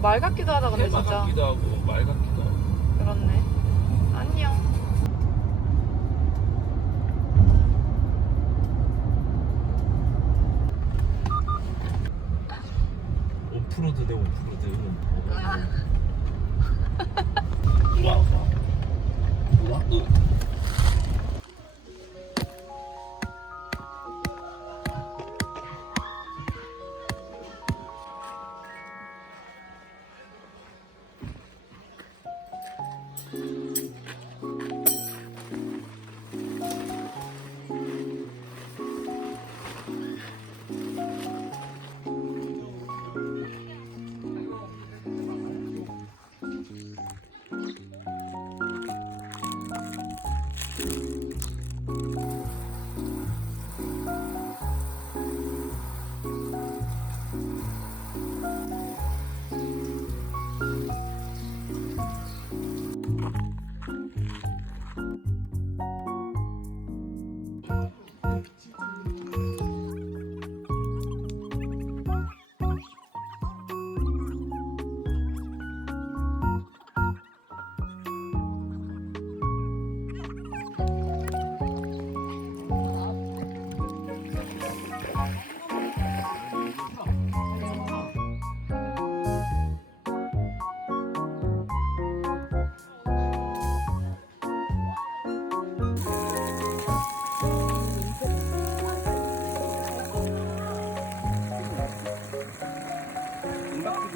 말 같기도 하다 근데 테마 진짜. 같기도 하고 말 같기도 하고. 그렇네. 안녕. 오프로드 대 오프로드.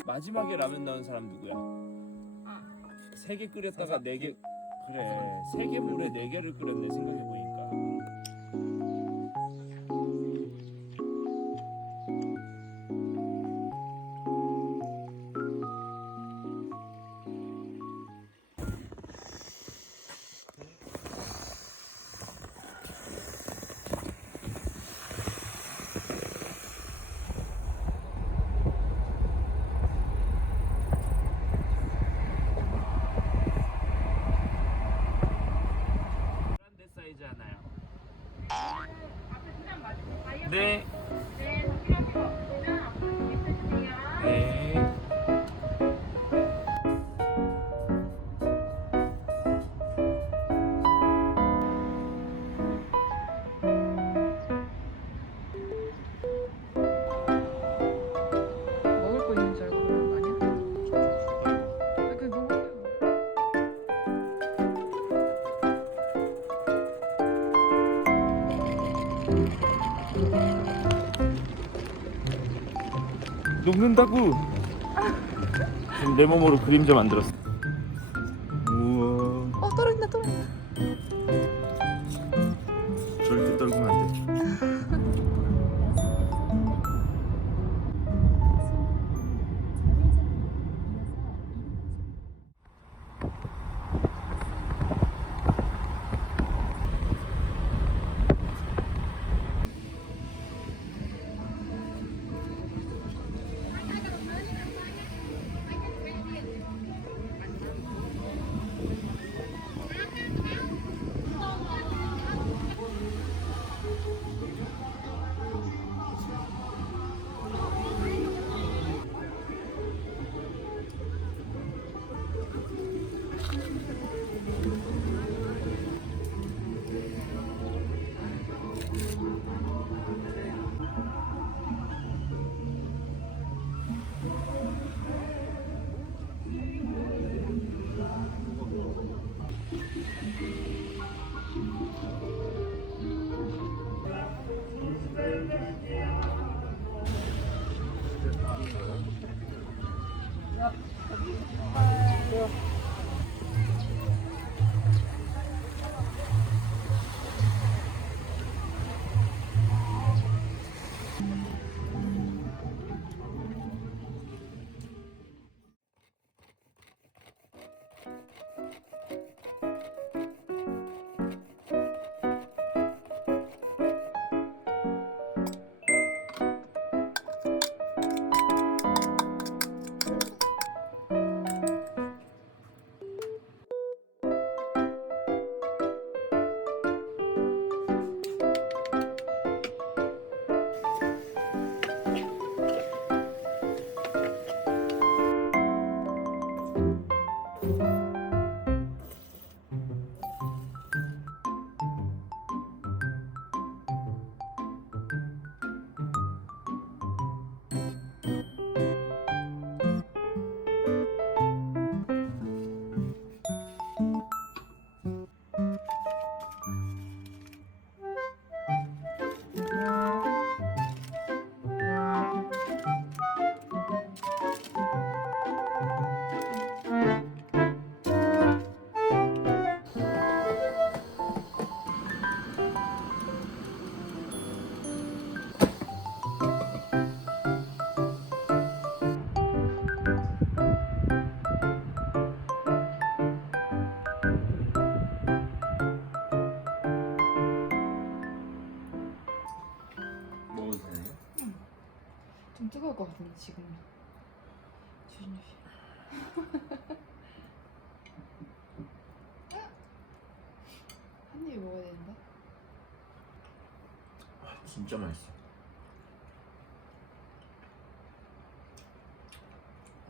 마지막에 라면 나온 사람 누구야? 3개 끓였다가 4개. 그래, 3개 물에 4개를 끓였네. 생각해보니까. 네. 네. 먹을 거 있는 줄 알고 그러는 거 아니야? 아, 그 너무 녹는다고. 지금 내 몸으로 그림자 만들었어. 우와. 떨어진다 떨어진다. 절대 떨구면 안 돼. 것 같은데 지금. 주시. 한 입 먹어야 되는데. 진짜 맛있어.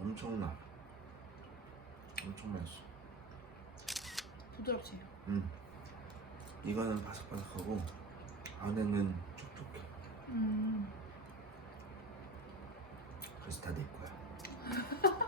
엄청나. 엄청 맛있어. 부드럽지? 이거는 바삭바삭하고 안에는 촉촉해. 그래서 다 내 거야.